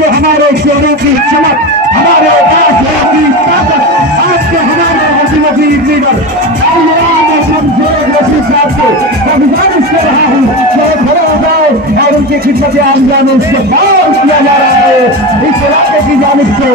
आपके हमारे शेरों की चमक, हमारे फैसलों की ताकत, आपके हमारे अल्टीमेटली लीडर साहब को मैं गुजारिश कर रहा हूँ कि खड़े हो जाए और उनकी खिदमत आमजा में उसके बाद किया जा रहा है इस इलाके की जानिब से।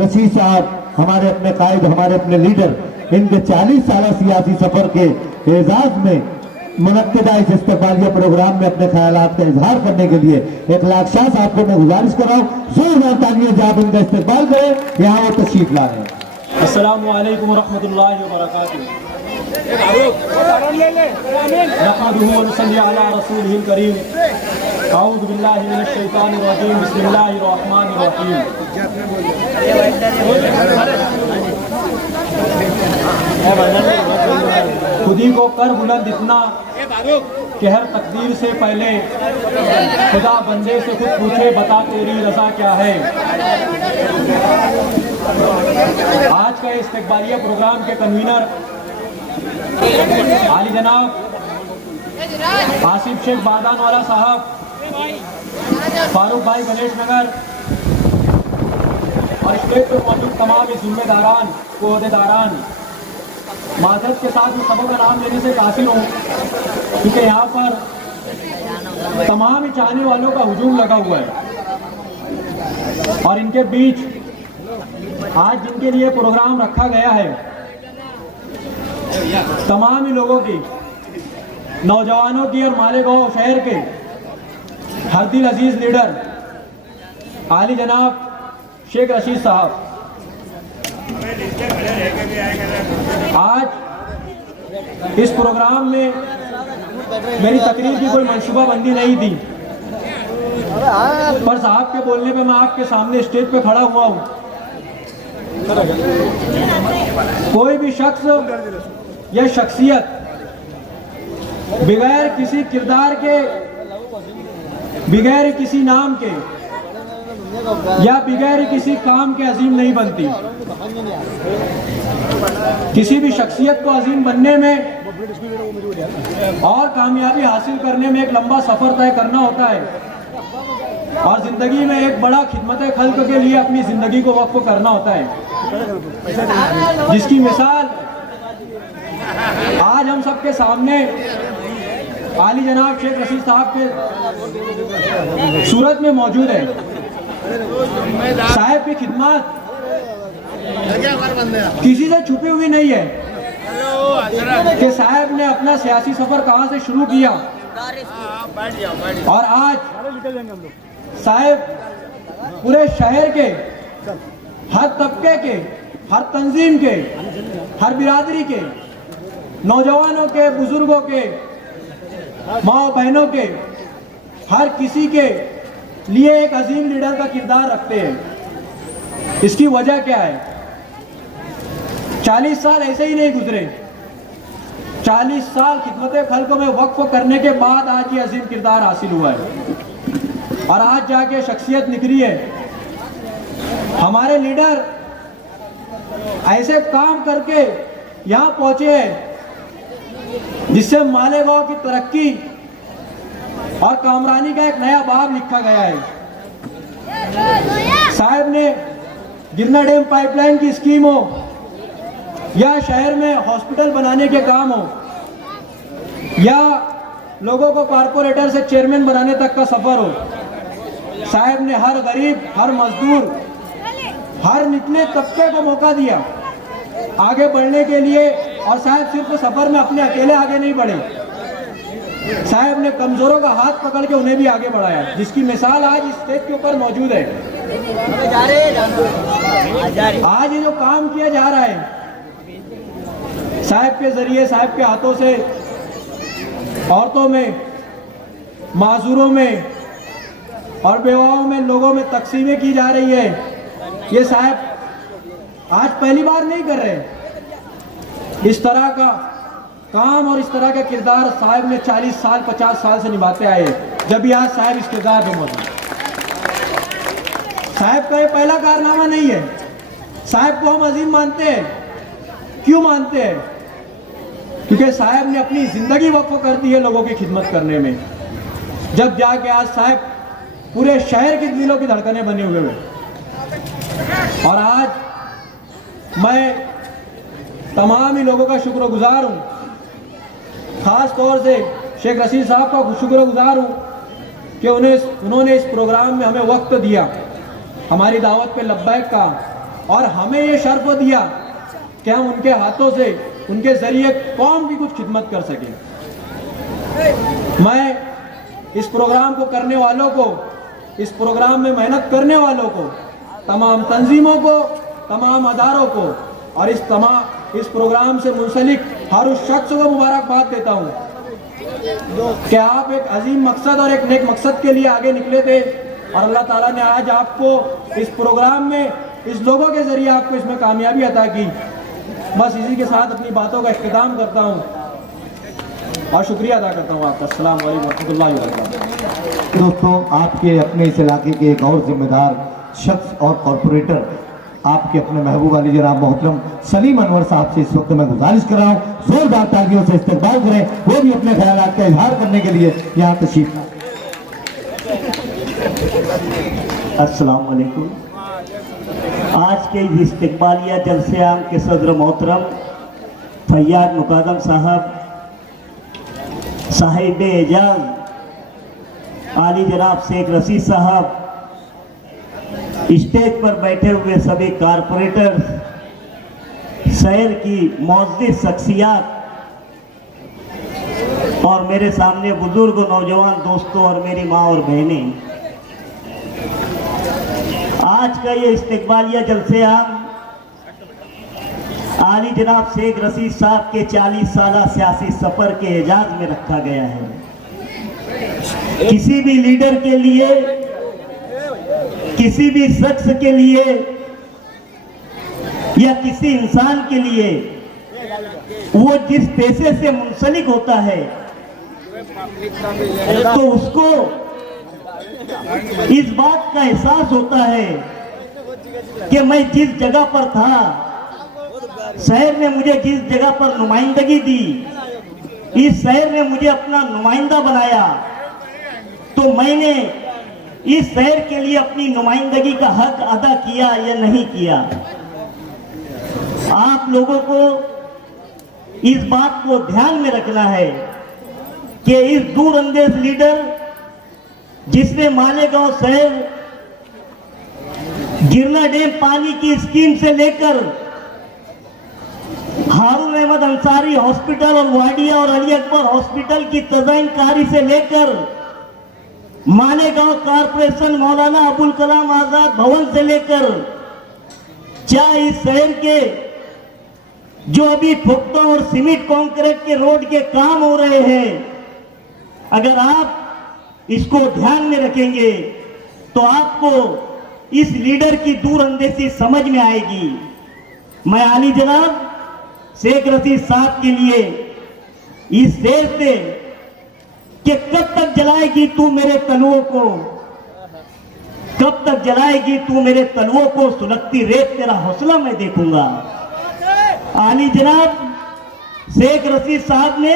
रशीद साहब हमारे अपने कायद, हमारे अपने लीडर, इनके 40 साल सियासी सफर के एजाज में मुनक्किदा इस इस्तकबालिया प्रोग्राम में अपने ख्यालात का इजहार करने के लिए 1 लाख शाह साहब को मैं गुजारिश कर रहा हूँ जोरदार तालियां जब इनका इस्तकबाल करें, यहाँ वो तशरीफ ला रहे हैं। अस्सलामु अलैकुम वरहमतुल्लाहि वबरकातुहू। नहमदुहु व नुसल्ली अला रसूलिहिल करीम। अऊज़ु बिल्लाहि मिनश शैतानिर रजीम। बिस्मिल्लाहिर रहमानिर रहीम। खुदी को कर बुलंद इतना कि हर तकदीर से पहले खुदा बंदे से खुद पूछे, बता तेरी रज़ा क्या है। आज का इस्तकबालिया प्रोग्राम के कन्वीनर आली जनाब आसिफ शेख बादानवाला साहब, फारूक भाई गणेश नगर और स्टेज पर मौजूद तमाम जिम्मेदारान को अहदेदारान, माजरत के साथ मैं सबों का नाम लेने से कासिर हूँ क्योंकि यहाँ पर तमाम चाहने वालों का हुजूम लगा हुआ है और इनके बीच आज जिनके लिए प्रोग्राम रखा गया है तमाम ही लोगों की, नौजवानों की और मालेगांव शहर के हर दिल अजीज लीडर आली जनाब शेख रशीद साहब, आज इस प्रोग्राम में मेरी तकरीर की कोई मंसूबाबंदी नहीं थी, पर साहब के बोलने पे मैं आपके सामने स्टेज पे खड़ा हुआ हूँ। कोई भी शख्स या शख्सियत बगैर किसी किरदार के, बगैर किसी नाम के या बगैर किसी काम के अजीम नहीं बनती। किसी भी शख्सियत को अजीम बनने में और कामयाबी हासिल करने में एक लंबा सफर तय करना होता है और जिंदगी में एक बड़ा खिदमत खल्क के लिए अपनी जिंदगी को वक्फ करना होता है, जिसकी मिसाल आज हम सबके सामने आली जनाब शेख रशीद साहब के सूरत में मौजूद है। साहब की खिदमत किसी से छुपी हुई नहीं है कि साहब ने अपना सियासी सफर कहां से शुरू किया और आज साहब पूरे शहर के हर तबके के, हर तंजीम के, हर बिरादरी के, नौजवानों के, बुजुर्गों के, माँ बहनों के, हर किसी के लिए एक अजीम लीडर का किरदार रखते हैं। इसकी वजह क्या है? 40 साल ऐसे ही नहीं गुजरे। 40 साल खिदमत खल्क में वक्फ करने के बाद आज ये अजीम किरदार हासिल हुआ है और आज जाके शख्सियत निखरी है। हमारे लीडर ऐसे काम करके यहाँ पहुंचे हैं जिससे मालेगांव की तरक्की और कामरानी का एक नया बाब लिखा गया है। साहब ने गिरना डैम पाइपलाइन की स्कीम हो या शहर में हॉस्पिटल बनाने के काम हो या लोगों को कारपोरेटर से चेयरमैन बनाने तक का सफर हो, साहब ने हर गरीब, हर मजदूर, हर निचले तबके को मौका दिया आगे बढ़ने के लिए। और साहब सिर्फ सफर में अपने अकेले आगे नहीं बढ़े, साहब ने कमजोरों का हाथ पकड़ के उन्हें भी आगे बढ़ाया, जिसकी मिसाल आज इस स्टेज के ऊपर मौजूद है। आज ये जो काम किया जा रहा है साहब के जरिए, साहब के हाथों से औरतों में, माजूरों में और बेवाओं में, लोगों में तकसीमें की जा रही है, ये साहब आज पहली बार नहीं कर रहे। इस तरह का काम और इस तरह का किरदार साहब ने 40 साल 50 साल से निभाते आए, जब भी आज साहब इस किरदार में मौजूद। साहब का ये पहला कारनामा नहीं है। साहब को हम अजीम मानते हैं। क्यों मानते हैं? क्योंकि साहब ने अपनी जिंदगी वक्फ कर दी है लोगों की खिदमत करने में। जब जाके आज साहब पूरे शहर के दिलों की धड़कनें बने हुए हैं। और आज मैं तमाम ही लोगों का शुक्रगुजार हूँ, खास तौर से शेख रशीद साहब का शुक्रगुजार हूँ कि उन्होंने इस प्रोग्राम में हमें वक्त दिया, हमारी दावत पे लब्बैक कहा और हमें ये शर्फ दिया कि हम उनके हाथों से, उनके जरिए कौम की कुछ खिदमत कर सकें। मैं इस प्रोग्राम को करने वालों को, इस प्रोग्राम में मेहनत करने वालों को, तमाम तंजीमों को, तमाम अदारों को और इस प्रोग्राम से मुंसलिक हर उस शख्स को मुबारकबाद देता हूँ कि आप एक अजीम मकसद और एक नेक मकसद के लिए आगे निकले थे और अल्लाह ताला ने आज आपको इस प्रोग्राम में, इस लोगों के जरिए आपको इसमें कामयाबी अता की। बस इसी के साथ अपनी बातों का इख्तिताम करता हूँ और शुक्रिया अदा करता हूँ आपका। अस्सलाम वालेकुम रहमतुल्लाहि व बरकातहू। दोस्तों, आपके अपने इस इलाके के एक और जिम्मेदार शख्स और कॉरपोरेटर, आपके अपने महबूब अली जनाब मोहतरम सलीम अनवर साहब से इस वक्त मैं गुजारिश कर रहा हूँ, जोरदार तालियों से इस्तकबाल करें। वो भी अपने ख्यालात का इजहार करने के लिए यहाँ तशरीफ। अस्सलाम वालेकुम। आज के इस इस्तकबालिया जलसे आम के सदर मोहतरम फैयाद मुकादम साहब, साहिब एजाज आली जनाब शेख रशीद साहब, स्टेज पर बैठे हुए सभी कारपोरेटर, शहर की मौजूद शख्सियात और मेरे सामने बुजुर्ग, नौजवान दोस्तों और मेरी माँ और बहनें, आज का ये इस्तकबालिया जलसे आम आली जनाब शेख रशीद साहब के 40 साला सियासी सफर के एजाज में रखा गया है। किसी भी लीडर के लिए, किसी भी शख्स के लिए या किसी इंसान के लिए वो जिस पेशे से मुंसलिक होता है तो उसको इस बात का एहसास होता है कि मैं जिस जगह पर था, शहर ने मुझे जिस जगह पर नुमाइंदगी दी, इस शहर ने मुझे अपना नुमाइंदा बनाया, तो मैंने इस शहर के लिए अपनी नुमाइंदगी का हक अदा किया या नहीं किया। आप लोगों को इस बात को ध्यान में रखना है कि इस दूरअंदेश लीडर जिसने मालेगांव शहर गिरना डैम पानी की स्कीम से लेकर हारून अहमद अंसारी हॉस्पिटल और वाडिया और अली अकबर हॉस्पिटल की तज़ाइनकारी से लेकर मालेगांव कारपोरेशन मौलाना अबुल कलाम आजाद भवन से लेकर चाहे इस शहर के जो अभी पुख्ता और सीमेंट कंक्रीट के रोड के काम हो रहे हैं, अगर आप इसको ध्यान में रखेंगे तो आपको इस लीडर की दूरअंदेशी समझ में आएगी। मैं आली जनाब शेख रशीद साहब के लिए इस देश से कि कब तक जलाएगी तू मेरे तलुओं को, कब तक जलाएगी तू मेरे तलुओं को, सुलगती रेत तेरा हौसला मैं देखूंगा। आली जनाब शेख रशीद साहब ने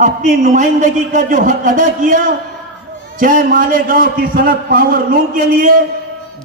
अपनी नुमाइंदगी का जो हक अदा किया, चाहे मालेगांव की सनत पावर लूम के लिए,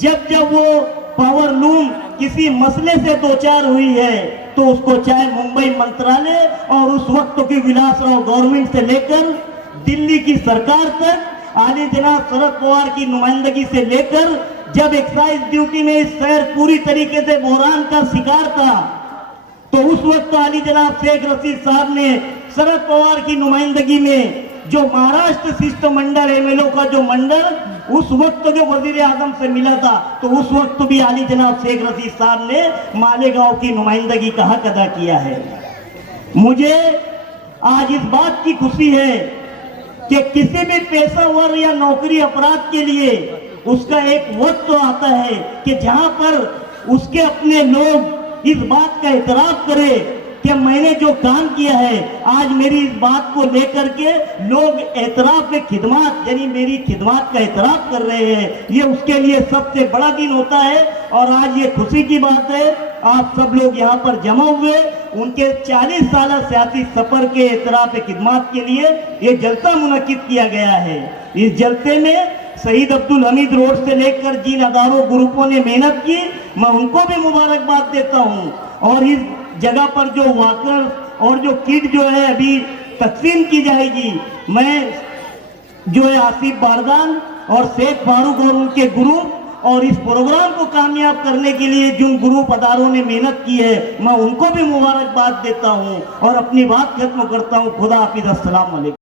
जब जब वो पावर लूम किसी मसले से दो चार हुई है तो उसको चाहे मुंबई मंत्रालय और उस वक्त की विलासराव गवर्नमेंट से लेकर दिल्ली की सरकार तक, आली जनाब शरद पवार की नुमाइंदगी से लेकर जब एक्साइज ड्यूटी में इस शहर पूरी तरीके से बहरान का शिकार था तो उस वक्त आली जनाब शेख रशीद साहब ने शरद पवार की नुमाइंदगी में जो महाराष्ट्र शिष्टमंडल एमएलओ का जो मंडल उस वक्त जो वजीर आजम से मिला था, तो उस वक्त भी आली जनाब शेख रशीद साहब ने मालेगांव की नुमाइंदगी का हक अदा किया है। मुझे आज इस बात की खुशी है कि किसी भी पेशेवर या नौकरी अपराध के लिए उसका एक वक्त तो आता है कि जहां पर उसके अपने लोग इस बात का एतराफ करें कि मैंने जो काम किया है, आज मेरी इस बात को लेकर के लोग एतराफ में खिदमत यानी मेरी खिदमत का एतराफ कर रहे हैं, ये उसके लिए सबसे बड़ा दिन होता है। और आज ये खुशी की बात है आप सब लोग यहाँ पर जमा हुए उनके 40 साल सियासी सफर के एतराफ खिदमत के लिए ये जलसा मुनक्किद किया गया है। इस जलसे में शहीद अब्दुल हमीद रोड से लेकर जिन अदारों ग्रुपों ने मेहनत की, मैं उनको भी मुबारकबाद देता हूँ। और इस जगह पर जो वाकर और जो किट जो है अभी तकसीम की जाएगी, मैं जो है आसिफ बारदान और शेख फारूक और उनके ग्रुप और इस प्रोग्राम को कामयाब करने के लिए जिन ग्रुप अदारों ने मेहनत की है, मैं उनको भी मुबारकबाद देता हूं और अपनी बात खत्म करता हूं। खुदा हाफिज, अस्सलाम वालेकुम।